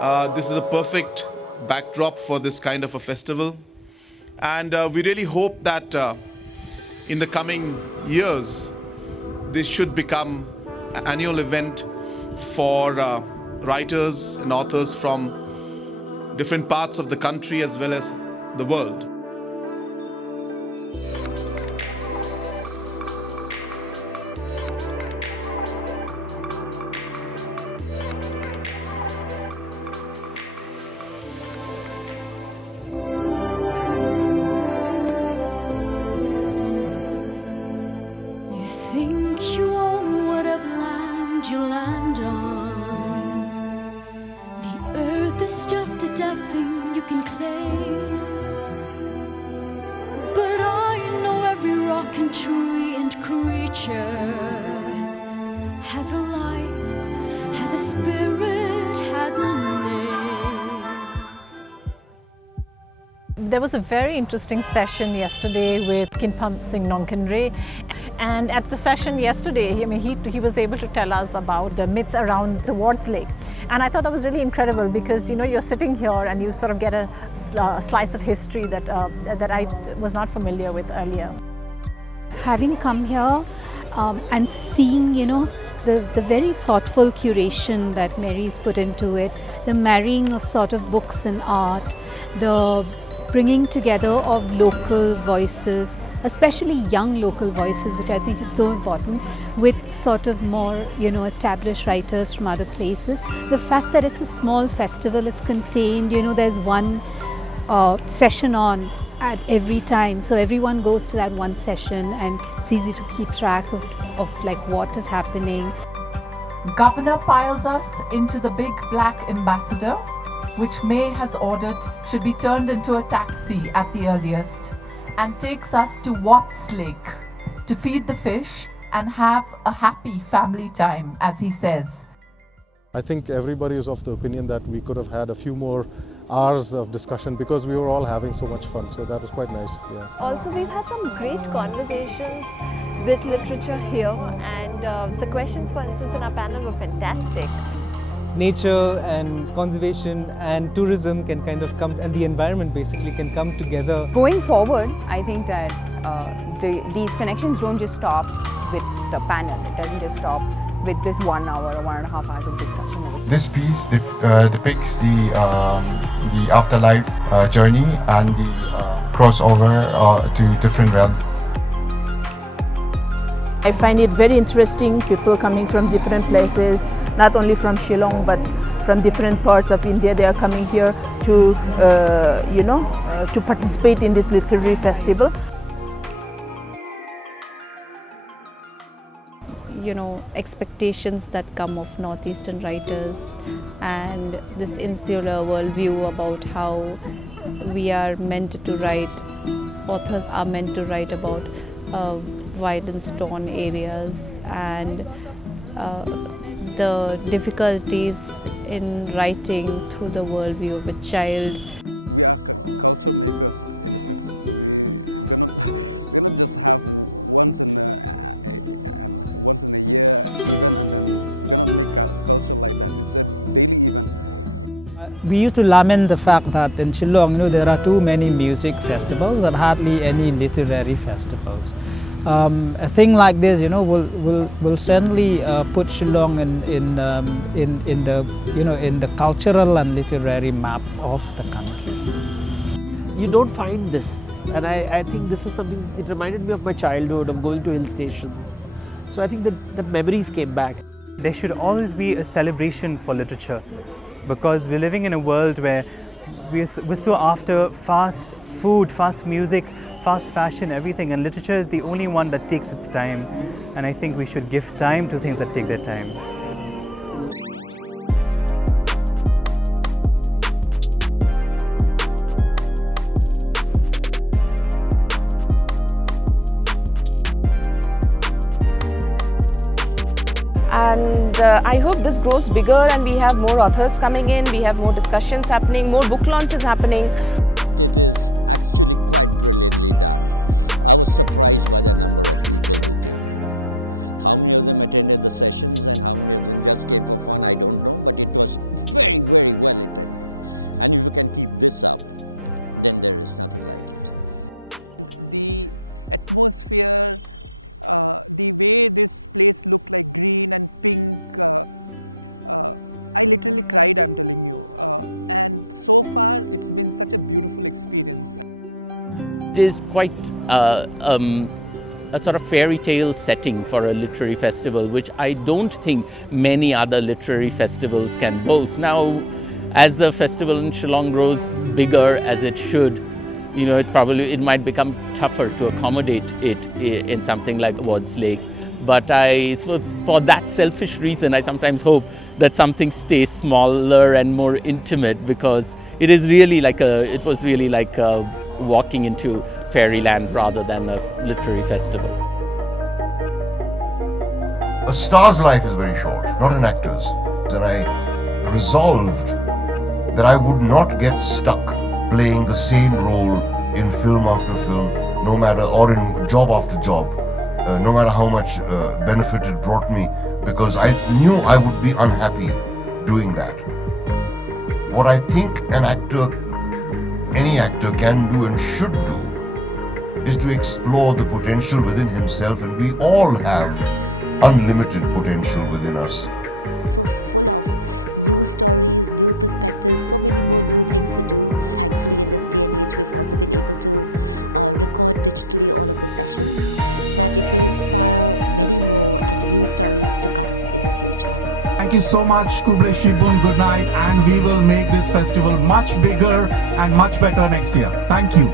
This is a perfect backdrop for this kind of a festival. And we really hope that in the coming years, this should become an annual event for writers and authors from different parts of the country as well as the world. You think you own whatever land you land on. The earth is just a dead thing you can claim. But I know every rock and tree and creature has a life, has a spirit, has a name. There was a very interesting session yesterday with Kinpam Singh Nonkanre, and at the session yesterday, he was able to tell us about the myths around the Wards Lake, and I thought that was really incredible because you're sitting here and you sort of get a slice of history that I was not familiar with earlier. Having come here and seeing the very thoughtful curation that Mary's put into it, the marrying of sort of books and art, the bringing together of local voices, especially young local voices, which I think is so important, with sort of more established writers from other places. The fact that it's a small festival, it's contained, there's one session on at every time, so everyone goes to that one session and it's easy to keep track of like what is happening. Governor piles us into the big black ambassador, which May has ordered should be turned into a taxi at the earliest, and takes us to Watts Lake to feed the fish and have a happy family time, as he says. I think everybody is of the opinion that we could have had a few more hours of discussion because we were all having so much fun, so that was quite nice. Yeah. Also, we've had some great conversations with literature here, and the questions, for instance, in our panel were fantastic. Nature and conservation and tourism can kind of come, and the environment basically can come together. Going forward, I think that these connections don't just stop with the panel. It doesn't just stop with this 1 hour or 1.5 hours of discussion. This piece depicts the afterlife journey and the crossover to different realms. I find it very interesting, people coming from different places, not only from Shillong but from different parts of India. They are coming here to, to participate in this literary festival. Expectations that come of Northeastern writers and this insular worldview about how we are meant to write, authors are meant to write about violence-torn areas and the difficulties in writing through the worldview of a child. We are culture makers in a sense. So we cannot just have once in a year event, and then we cannot make culture like that. It's a daily event. We used to lament the fact that in Shillong, there are too many music festivals and hardly any literary festivals. A thing like this, will certainly put Shillong in the cultural and literary map of the country. You don't find this, and I think this is something. It reminded me of my childhood of going to hill stations. So I think that memories came back. There should always be a celebration for literature, because we're living in a world where we're so after fast food, fast music, fast fashion, everything, and literature is the only one that takes its time, and I think we should give time to things that take their time. And I hope this grows bigger and we have more authors coming in, we have more discussions happening, more book launches happening. It is actually quite brilliantly done. I was surprised by the number of people who came in. How many of them attended the sessions and how many of them just came for fun, I don't know, but it was very, very well attended. And if you can keep this up, then there is nothing like it. The atmosphere, the way this place looked like green and pink, I literally cried, I'm telling you. And so far, it's been such a beautiful experience. It is quite a sort of fairy tale setting for a literary festival, which I don't think many other literary festivals can boast. Now, as the festival in Shillong grows bigger, as it should, you know, it might become tougher to accommodate it in something like Wards Lake. But for that selfish reason, I sometimes hope that something stays smaller and more intimate, because it was really like walking into fairyland rather than a literary festival. A star's life is very short, not an actor's. And I resolved that I would not get stuck playing the same role in film after film, no matter, or in job after job, no matter how much benefit it brought me, because I knew I would be unhappy doing that. What I think any actor can do and should do is to explore the potential within himself, and we all have unlimited potential within us. So full of new stories, new perspectives, so many more new things to do. Thankfully, in this day and age, we've also been able to record digitally all of the sessions, that it will inspire many more and new stories to come in the future. Thank you so much, Kuble Shibun. Good night, and we will make this festival much bigger and much better next year. Thank you.